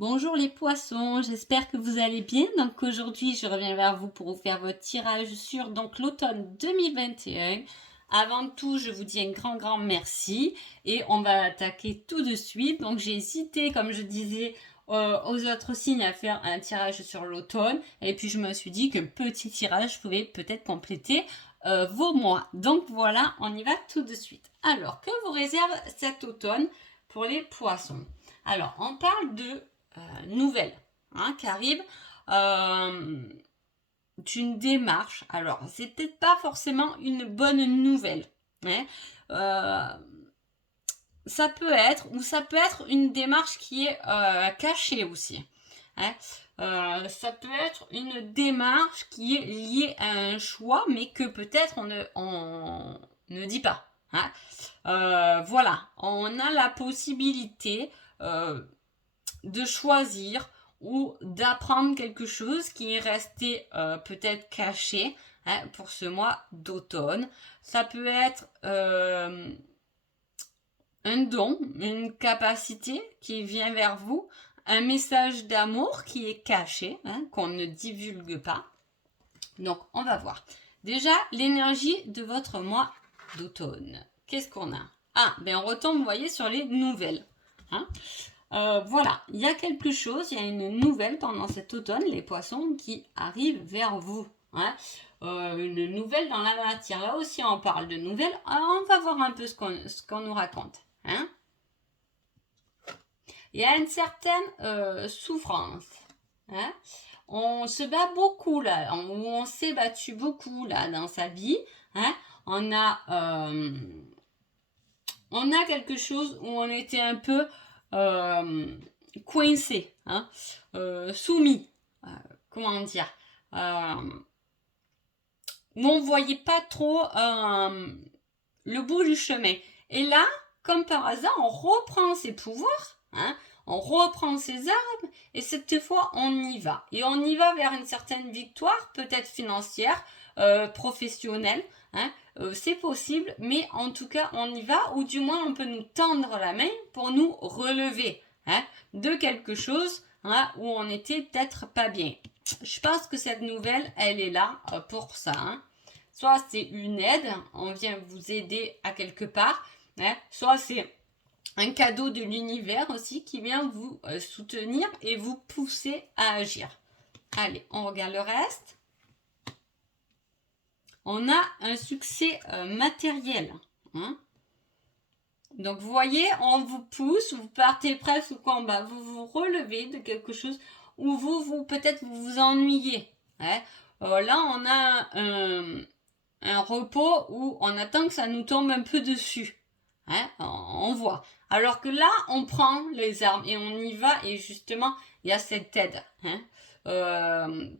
Bonjour les poissons, j'espère que vous allez bien. Donc aujourd'hui, je reviens vers vous pour vous faire votre tirage sur l'automne 2021. Avant tout, je vous dis un grand merci et on va attaquer tout de suite. Donc j'ai hésité, comme je disais, aux autres signes à faire un tirage sur l'automne et puis je me suis dit que petit tirage pouvait peut-être compléter vos mois. Donc voilà, on y va tout de suite. Alors, que vous réserve cet automne pour les poissons? Alors, on parle de nouvelle qui arrive d'une démarche. Alors, c'est peut-être pas forcément une bonne nouvelle. Hein. Euh, Ça peut être, ou ça peut être une démarche qui est cachée aussi. Hein. Ça peut être une démarche qui est liée à un choix, mais que peut-être on ne dit pas. Hein. Voilà, on a la possibilité de choisir ou d'apprendre quelque chose qui est resté peut-être caché pour ce mois d'automne. Ça peut être un don, une capacité qui vient vers vous, un message d'amour qui est caché, qu'on ne divulgue pas. Donc, on va voir. Déjà, l'énergie de votre mois d'automne. Qu'est-ce qu'on a? Ah, ben on retombe, vous voyez, sur les nouvelles. Hein. Voilà, il y a quelque chose, il y a une nouvelle pendant cet automne, les poissons, qui arrive vers vous. Hein. Une nouvelle dans la matière. Là aussi, on parle de nouvelles. Alors, on va voir un peu ce qu'on nous raconte. Hein. Il y a une certaine souffrance. Hein. On se bat beaucoup là, on s'est battu beaucoup là dans sa vie. Hein. On a quelque chose où on était un peu coincé, soumis, comment dire, où on ne voyait pas trop le bout du chemin. Et là, comme par hasard, on reprend ses pouvoirs, on reprend ses armes, et cette fois, on y va. Et on y va vers une certaine victoire, peut-être financière, professionnelle, c'est possible, mais en tout cas, on y va, ou du moins, on peut nous tendre la main pour nous relever de quelque chose où on était peut-être pas bien. Je pense que cette nouvelle, elle est là pour ça. Soit c'est une aide, on vient vous aider à quelque part, soit c'est un cadeau de l'univers aussi qui vient vous soutenir et vous pousser à agir. Allez, on regarde le reste. On a un succès matériel. Donc vous voyez, on vous pousse, vous partez presque au combat, vous vous relevez de quelque chose où vous peut-être vous ennuyez. Là, on a un repos où on attend que ça nous tombe un peu dessus. On voit. Alors que là, on prend les armes et on y va et justement, il y a cette aide.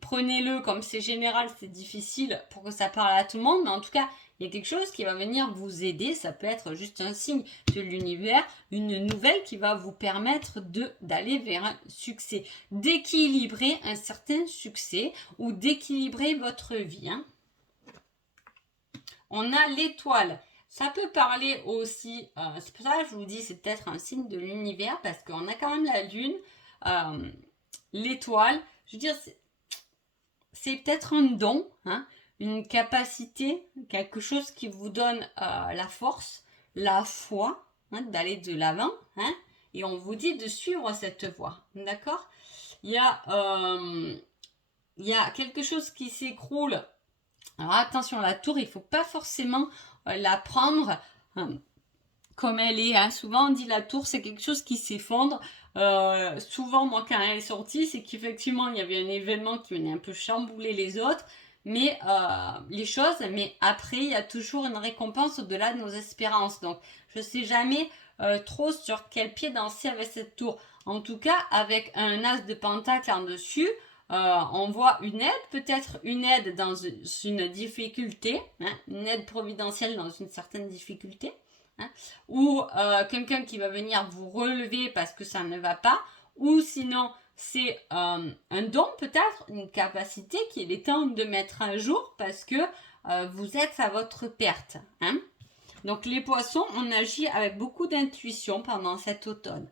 Prenez-le comme c'est général, c'est difficile pour que ça parle à tout le monde, mais en tout cas, il y a quelque chose qui va venir vous aider. Ça peut être juste un signe de l'univers, une nouvelle qui va vous permettre d'aller vers un succès, d'équilibrer un certain succès ou d'équilibrer votre vie. On a l'étoile. Ça peut parler aussi, c'est pour ça que je vous dis, c'est peut-être un signe de l'univers parce qu'on a quand même la lune, l'étoile. Je veux dire, c'est peut-être un don, une capacité, quelque chose qui vous donne la force, la foi d'aller de l'avant. Et on vous dit de suivre cette voie. D'accord. Il y a quelque chose qui s'écroule. Alors attention, la tour, il ne faut pas forcément la prendre comme elle est. Souvent, on dit la tour, c'est quelque chose qui s'effondre. Souvent, moi, quand elle est sortie, c'est qu'effectivement, il y avait un événement qui venait un peu chambouler les autres. Mais les choses, mais après, il y a toujours une récompense au-delà de nos espérances. Donc, je ne sais jamais trop sur quel pied danser avec cette tour. En tout cas, avec un as de pentacle en dessus, on voit une aide, peut-être une aide dans une difficulté, une aide providentielle dans une certaine difficulté, ou quelqu'un qui va venir vous relever parce que ça ne va pas, ou sinon c'est un don peut-être, une capacité qu'il est temps de mettre à jour parce que vous êtes à votre perte. Donc les poissons, on agit avec beaucoup d'intuition pendant cet automne.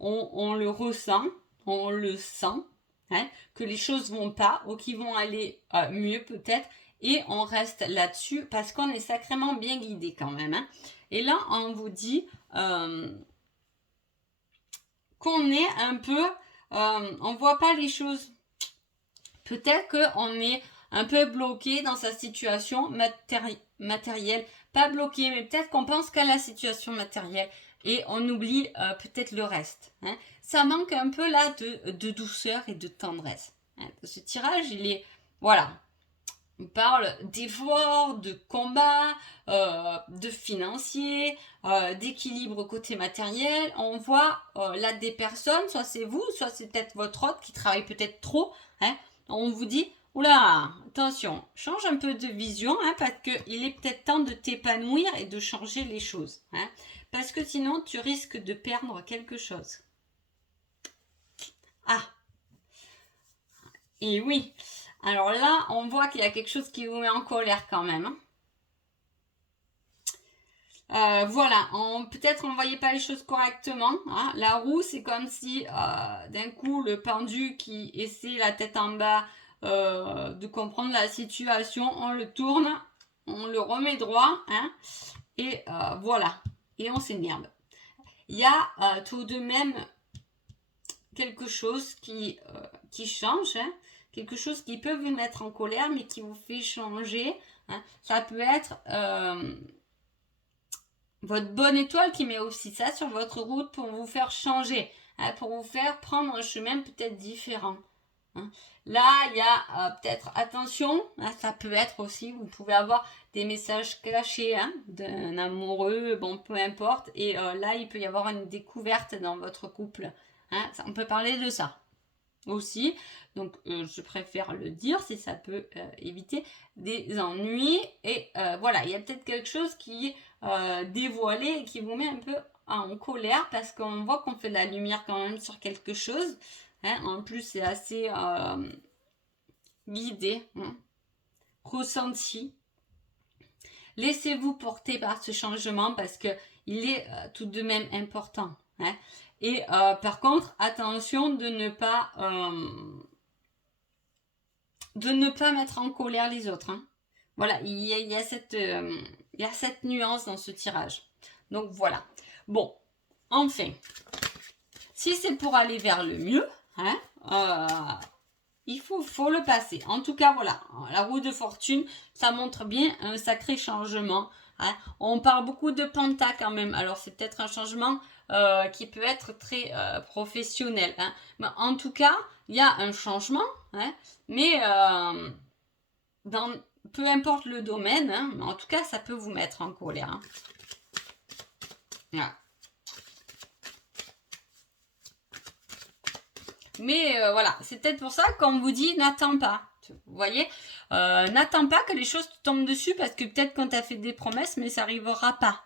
On le ressent, on le sent, hein, que les choses vont pas ou qu'ils vont aller mieux peut-être, et on reste là-dessus parce qu'on est sacrément bien guidé quand même. Hein. Et là, on vous dit qu'on est un peu, on voit pas les choses. Peut-être qu'on est un peu bloqué dans sa situation matérielle, pas bloqué, mais peut-être qu'on pense qu'à la situation matérielle et on oublie peut-être le reste. Hein. Ça manque un peu là de douceur et de tendresse. Hein. Ce tirage, il est, voilà, on parle d'efforts, de combat, de financier, d'équilibre côté matériel. On voit là des personnes, soit c'est vous, soit c'est peut-être votre autre qui travaille peut-être trop. Hein. On vous dit, oula, attention, change un peu de vision, hein, parce qu'il est peut-être temps de t'épanouir et de changer les choses. Hein, parce que sinon, tu risques de perdre quelque chose. Ah, et oui. Alors là, on voit qu'il y a quelque chose qui vous met en colère quand même. Hein. Voilà, peut-être on ne voyait pas les choses correctement. Hein. La roue, c'est comme si d'un coup le pendu qui essaie la tête en bas de comprendre la situation, on le tourne, on le remet droit, hein, et voilà, et on s'énerve. Il y a tout de même quelque chose qui change, hein, quelque chose qui peut vous mettre en colère, mais qui vous fait changer. Hein. Ça peut être votre bonne étoile qui met aussi ça sur votre route pour vous faire changer, hein, pour vous faire prendre un chemin peut-être différent. Hein. Là, il y a peut-être attention, hein, ça peut être aussi, vous pouvez avoir des messages cachés hein, d'un amoureux, bon, peu importe, et là, il peut y avoir une découverte dans votre couple. Hein, on peut parler de ça aussi, donc je préfère le dire si ça peut éviter des ennuis, et voilà, il y a peut-être quelque chose qui est dévoilé et qui vous met un peu en colère parce qu'on voit qu'on fait de la lumière quand même sur quelque chose. Hein, en plus, c'est assez guidé, hein, ressenti. Laissez-vous porter par ce changement parce que il est tout de même important. Hein. Et par contre, attention de ne pas mettre en colère les autres. Hein. Voilà, il y a cette nuance dans ce tirage. Donc voilà. Bon, enfin, si c'est pour aller vers le mieux, hein, il faut le passer. En tout cas, voilà, la roue de fortune, ça montre bien un sacré changement. Hein. On parle beaucoup de penta quand même. Alors, c'est peut-être un changement qui peut être très professionnel. Hein. Mais en tout cas, il y a un changement. Hein, mais peu importe le domaine, hein, mais en tout cas, ça peut vous mettre en colère. Hein. Voilà. Mais voilà, c'est peut-être pour ça qu'on vous dit n'attends pas. Vous voyez, n'attends pas que les choses te tombent dessus parce que peut-être qu'on t'a fait des promesses, mais ça n'arrivera pas.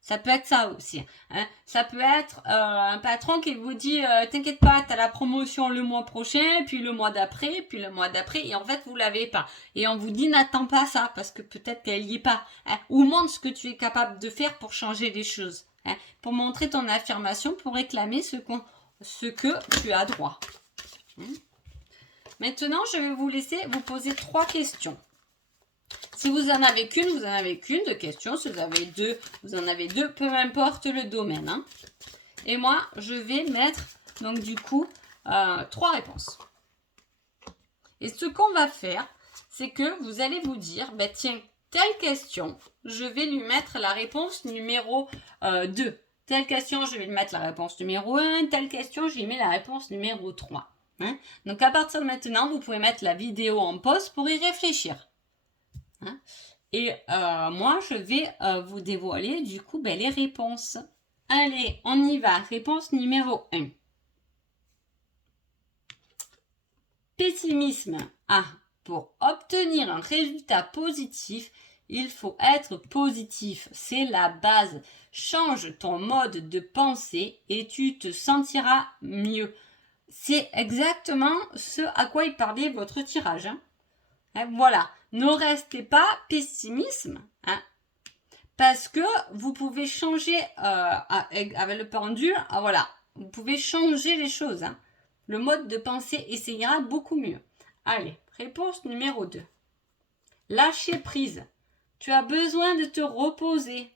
Ça peut être ça aussi. Hein. Ça peut être un patron qui vous dit t'inquiète pas, t'as la promotion le mois prochain, puis le mois d'après, puis le mois d'après, et en fait vous l'avez pas. Et on vous dit n'attends pas ça parce que peut-être qu'elle y est pas. Hein. Ou montre ce que tu es capable de faire pour changer les choses. Hein. Pour montrer ton affirmation, pour réclamer ce que tu as droit. Maintenant, je vais vous laisser vous poser 3 questions. Si vous en avez qu'une, vous en avez qu'une de questions. Si vous avez deux, vous en avez deux. Peu importe le domaine. Hein. Et moi, je vais mettre, donc du coup, 3 réponses. Et ce qu'on va faire, c'est que vous allez vous dire, ben tiens, telle question, je vais lui mettre la réponse numéro 2. Telle question, je vais lui mettre la réponse numéro 1. Telle question, je lui mets la réponse numéro 3. Hein. Donc à partir de maintenant, vous pouvez mettre la vidéo en pause pour y réfléchir. Hein. Et moi, je vais vous dévoiler du coup les réponses. Allez, on y va. Réponse numéro 1. Pessimisme. Ah, pour obtenir un résultat positif, il faut être positif. C'est la base. Change ton mode de pensée et tu te sentiras mieux. C'est exactement ce à quoi il parlait votre tirage. Hein. Voilà. Ne restez pas pessimisme. Hein, parce que vous pouvez changer avec le pendule. Voilà. Vous pouvez changer les choses. Hein. le mode de pensée et ça ira beaucoup mieux. Allez, réponse numéro 2. Lâcher prise. Tu as besoin de te reposer.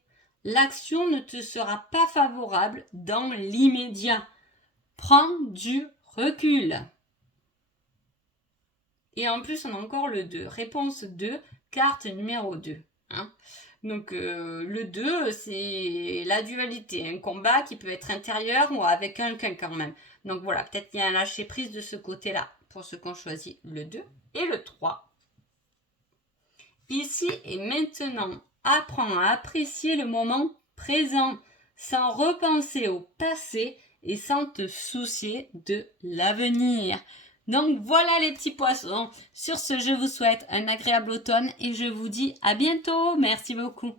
L'action ne te sera pas favorable dans l'immédiat. Prends du recul. Et en plus, on a encore le 2. Réponse 2, carte numéro 2. Hein. Donc, le 2, c'est la dualité. Un combat qui peut être intérieur ou avec quelqu'un quand même. Donc voilà, peut-être qu'il y a un lâcher-prise de ce côté-là. Pour ceux qui ont choisi le 2 et le 3. Ici et maintenant, apprends à apprécier le moment présent sans repenser au passé et sans te soucier de l'avenir. Donc voilà les petits poissons. Sur ce, je vous souhaite un agréable automne et je vous dis à bientôt. Merci beaucoup.